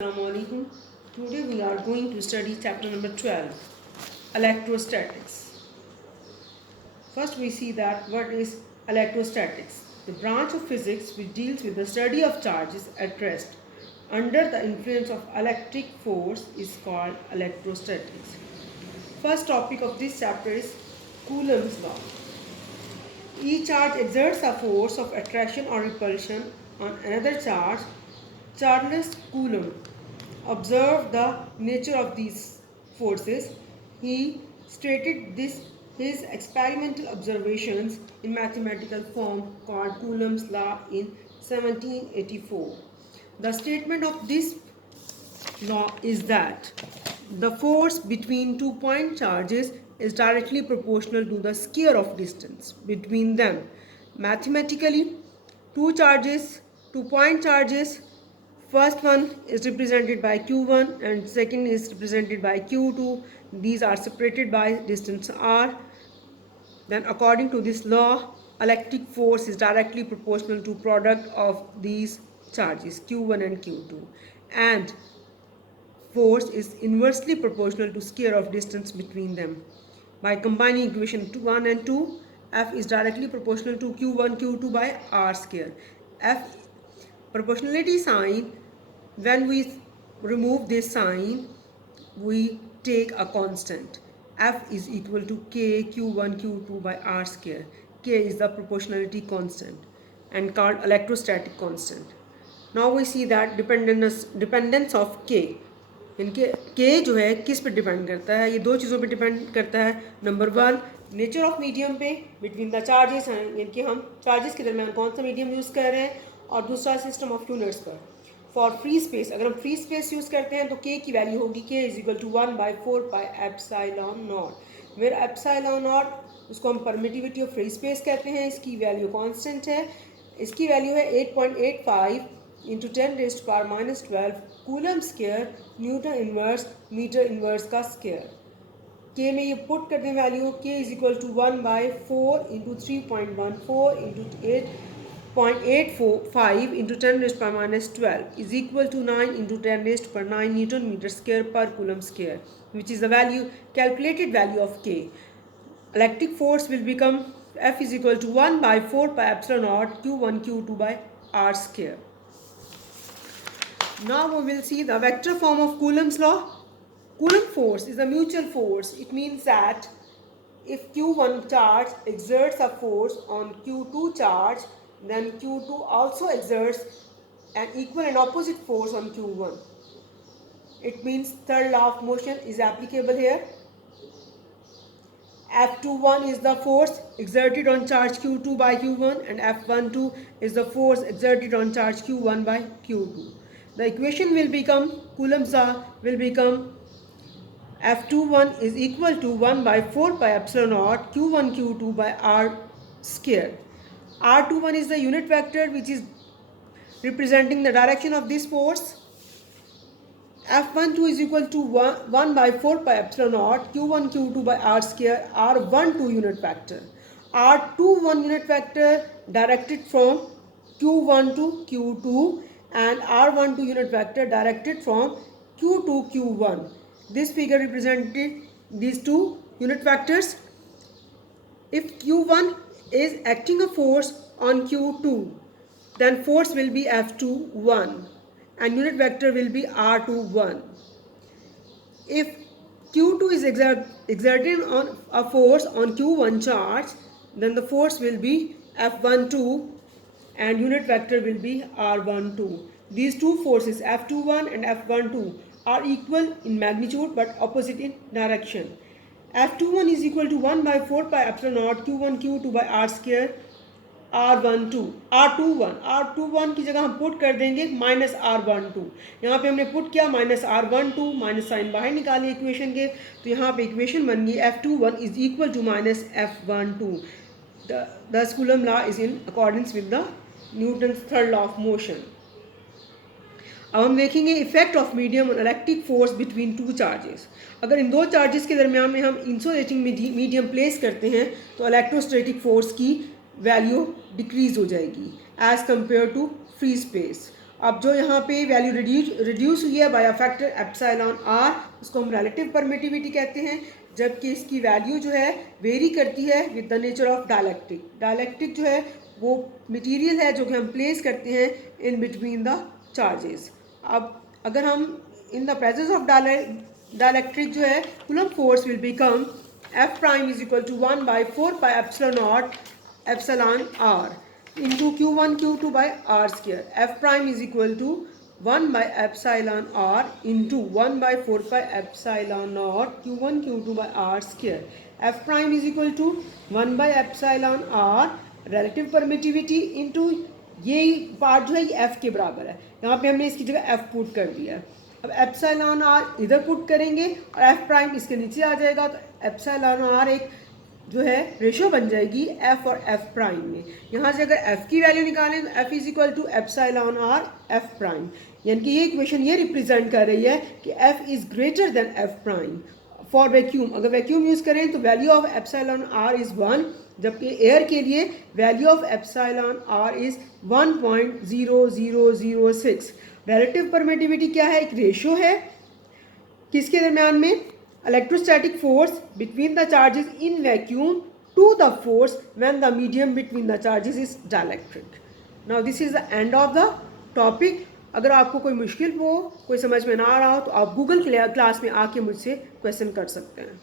Assalamualaikum. Today we are going to study chapter number 12, electrostatics. First we see that what is electrostatics, the branch of physics which deals with the study of charges at rest under the influence of electric force is called electrostatics. First topic of this chapter is Coulomb's law. Each charge exerts a force of attraction or repulsion on another charge. Charles Coulomb observed the nature of these forces. He stated his experimental observations in mathematical form called Coulomb's law in 1784. The statement of this law is that the force between 2-point charges is directly proportional to the square of distance between them. Mathematically, two-point charges, first one is represented by q1 and second is represented by q2. These are separated by distance r. Then according to this law, electric force is directly proportional to product of these charges q1 and q2, and force is inversely proportional to square of distance between them. By combining equation 1 and 2, F is directly proportional to Q1 Q2 by R square. F proportionality sign, when we remove this sign, we take a constant. F is equal to K Q1 Q2 by R square. K is the proportionality constant and called electrostatic constant. Now we see that dependence of K. इनके K जो है किस पे depend करता है? ये दो चीज़ों पे डिपेंड करता है. Number one, nature of medium पे, बिटवीन द चार्जेस हैं, इनके हम चार्जेस के दरमियान कौन सा मीडियम यूज़ कर रहे हैं, और दूसरा सिस्टम ऑफ यूनिट्स पर. फॉर फ्री स्पेस, अगर हम फ्री स्पेस यूज़ करते हैं तो K की वैल्यू होगी K is equal to 1/4 pi epsilon naught, where epsilon naught उसको हम परमिटिविटी ऑफ फ्री स्पेस कहते हैं. इसकी वैल्यू कांस्टेंट है. इसकी वैल्यू है 8.85 into 10⁻⁻12 coulomb square newton inverse metre inverse का स्क्वायर. के में ये पुट करते हैं value. K is equal to 1/4 into 3.14 into 8.85 into 10⁻⁻12 is equal to 9 into 10⁹ newton metre square पर coulomb square, which is the value calculated value of K. Electric force will become F is equal to 1/4 pi epsilon naught Q1 Q2 by R square. Now we will see the vector form of Coulomb's law. Coulomb force is a mutual force. It means that if Q1 charge exerts a force on Q2 charge, then Q2 also exerts an equal and opposite force on Q1. It means third law of motion is applicable here. F21 is the force exerted on charge Q2 by Q1 and F12 is the force exerted on charge Q1 by Q2. The equation will become, Coulomb's law will become F21 is equal to 1/4 pi epsilon naught Q1 Q2 by R square. R21 is the unit vector which is representing the direction of this force. F12 is equal to 1/4 pi epsilon naught Q1 Q2 by R square. R12 unit vector. R21 unit vector directed from Q1 to Q2 and R12 unit vector directed from Q2 Q1. This figure represented these two unit vectors. If Q1 is acting a force on Q2, then force will be F21 and unit vector will be R21. If Q2 is exerting on a force on Q1 charge, then the force will be F12 and unit vector will be R12. These two forces F21 and F12 are equal in magnitude but opposite in direction. F21 is equal to 1/4 pi epsilon naught Q1 Q2 by R square. R21 की जगह हम put कर देंगे -R12. यहाँ पे हमने put किया -R12, minus sign बाहर निकाले इक्वेशन के, तो यहाँ पे इक्वेशन बन गई F21 is equal to -F12. Thus Coulomb law is in accordance with the Newton's third law of motion. अब हम देखेंगे effect of medium on electric force between two charges. अगर इन दो चार्जेस के दरमियान में हम इंसुलेटिंग मीडियम प्लेस करते हैं तो इलेक्ट्रोस्टैटिक फोर्स की वैल्यू डिक्रीज हो जाएगी as compare to free space. अब जो यहाँ पे वैल्यू रिड्यूस हुई है by a factor epsilon R, उसको हम रिलेटिव परमिटिविटी कहते हैं, जबकि इसकी वैल्यू जो है वेरी करती है with the nature of dielectric. Dielectric जो है वो मटेरियल है जो कि हम प्लेस करते हैं इन बिटवीन द चार्जेस। अब अगर हम in the presence of dielectric जो है Coulomb force will become F prime is equal to 1/4 pi epsilon naught epsilon R into q1 q2 by r square. F prime is equal to 1 by epsilon r into 1/4 pi epsilon naught q1 q2 by r square. F prime is equal to 1 by epsilon r relative permittivity into ये part जो है ये f के बराबर है, यहाँ पे हमने इसकी जगह f पुट कर दिया है। अब एप्सिलॉन r इधर पुट करेंगे और f प्राइम इसके नीचे आ जाएगा, तो एप्सिलॉन r एक जो है रेशो बन जाएगी f और f प्राइम में। यहाँ से अगर f की वैल्यू निकालें तो f is equal to epsilon r f prime, यानी कि ये इक्वेशन ये रिप्रेजेंट कर रही है कि f is greater than f prime for vacuum. अगर वैक्यूम यूज़ करें तो value of epsilon r is 1, जबकि एयर के लिए value of epsilon r is 1.0006। Relative permittivity क्या है? एक रेशो है किसके दरम्यान में? Electrostatic force between the charges in vacuum to the force when the medium between the charges is dielectric. Now this is the end of the topic. अगर आपको कोई मुश्किल हो, कोई समझ में ना आ रहा हो, तो आप गूगल क्लास में आके मुझसे क्वेश्चन कर सकते हैं।